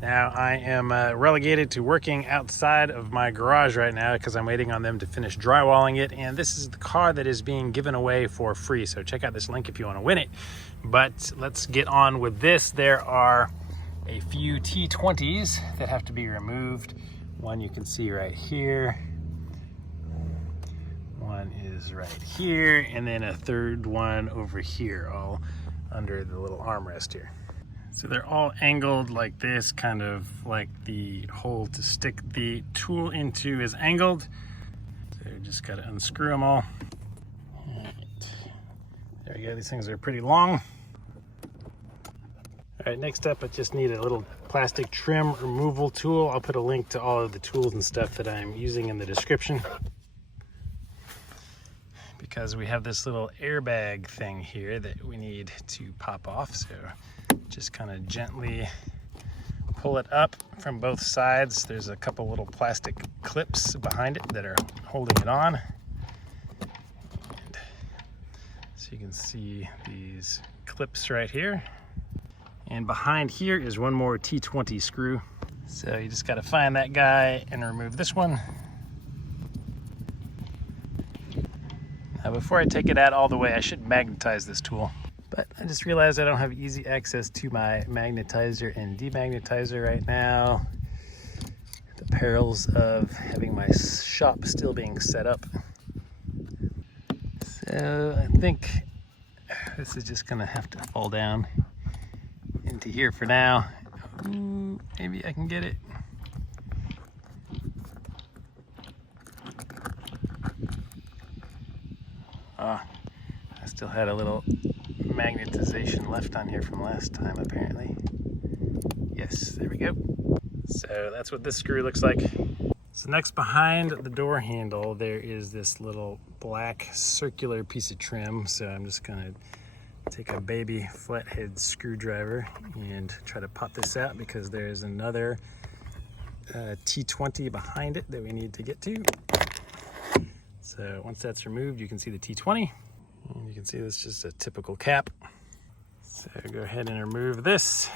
Now I am relegated to working outside of my garage right now because I'm waiting on them to finish drywalling it, and this is the car that is being given away for free, so check out this link if you want to win it. But let's get on with this. There are a few T20s that have to be removed. One you can see right here, one is right here, and then a third one over here, all under the little armrest here. So they're all angled like this, kind of like the hole to stick the tool into is angled. So you just gotta unscrew them all. Right. There we go, these things are pretty long. All right, next up I just need a little plastic trim removal tool. I'll put a link to all of the tools and stuff that I'm using in the description. Because we have this little airbag thing here that we need to pop off. So just kind of gently pull it up from both sides. There's a couple little plastic clips behind it that are holding it on. And so you can see these clips right here. And behind here is one more T20 screw. So you just got to find that guy and remove this one. Now before I take it out all the way, I should magnetize this tool. But I just realized I don't have easy access to my magnetizer and demagnetizer right now. The perils of having my shop still being set up. So I think this is just gonna have to fall down into here for now. Ooh, maybe I can get it. I still had a little magnetization left on here from last time, apparently. Yes, there we go. So that's what this screw looks like. So next, behind the door handle, there is this little black circular piece of trim. So I'm just gonna take a baby flathead screwdriver and try to pop this out because there's another T20 behind it that we need to get to. So once that's removed, you can see the T20. And you can see this is just a typical cap. So go ahead and remove this.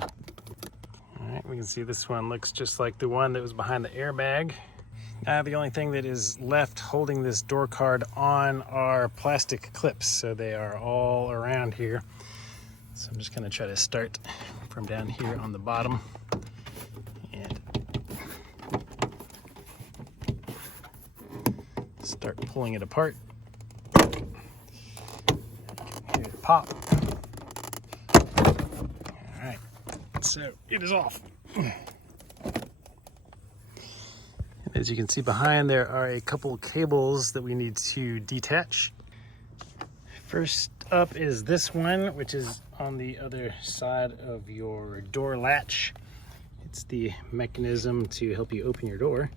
All right, we can see this one looks just like the one that was behind the airbag. Now the only thing that is left holding this door card on are plastic clips. So they are all around here. So I'm just gonna try to start from down here on the bottom. And start pulling it apart. Hear it pop. All right, so it is off. As you can see behind, there are a couple cables that we need to detach. First up is this one, which is on the other side of your door latch. It's the mechanism to help you open your door.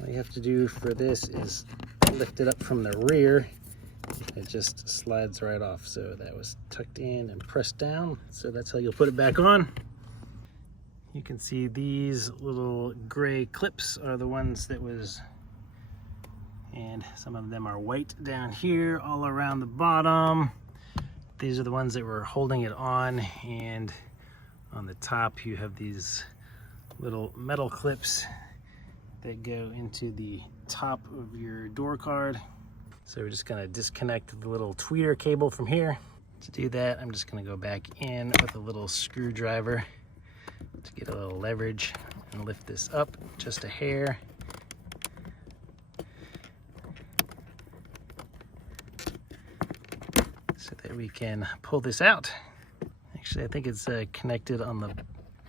All you have to do for this is lift it up from the rear. It just slides right off. So that was tucked in and pressed down. So that's how you'll put it back on. You can see these little gray clips are the ones that was, and some of them are white down here all around the bottom. These are the ones that were holding it on, and on the top you have these little metal clips that go into the top of your door card. So we're just gonna disconnect the little tweeter cable from here. To do that, I'm just gonna go back in with a little screwdriver to get a little leverage and lift this up just a hair. So that we can pull this out. Actually, I think it's connected on the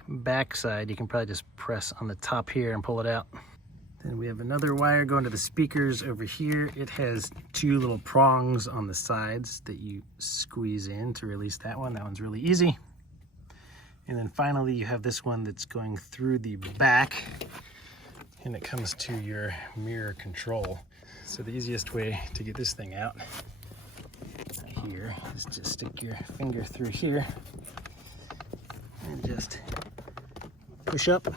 back side. You can probably just press on the top here and pull it out. Then we have another wire going to the speakers over here. It has two little prongs on the sides that you squeeze in to release that one. That one's really easy. And then finally you have this one that's going through the back, and it comes to your mirror control. So the easiest way to get this thing out here is to stick your finger through here and just push up.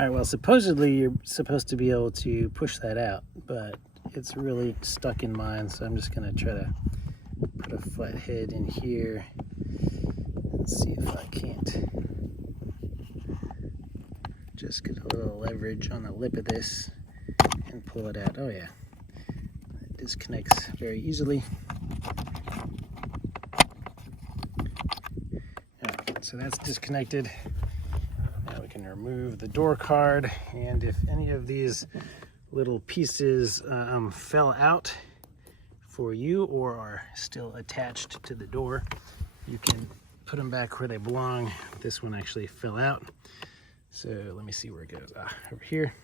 All All right, well, supposedly you're supposed to be able to push that out, but it's really stuck in mine, so I'm just gonna try to put a flat head in here and see if I can't just get a little leverage on the lip of this and pull it out. Oh yeah, it disconnects very easily. All right, so that's disconnected. Now we can remove the door card, and if any of these little pieces fell out for you or are still attached to the door, you can put them back where they belong. This one actually fell out, so let me see where it goes. Over here.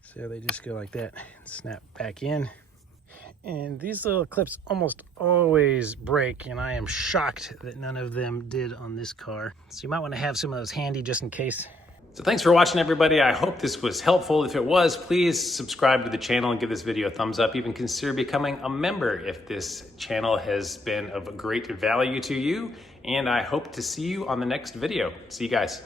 So they just go like that and snap back in. And these little clips almost always break, and I am shocked that none of them did on this car. So you might want to have some of those handy just in case. So thanks for watching, everybody. I hope this was helpful. If it was, please subscribe to the channel and give this video a thumbs up. Even consider becoming a member if this channel has been of great value to you. And I hope to see you on the next video. See you guys.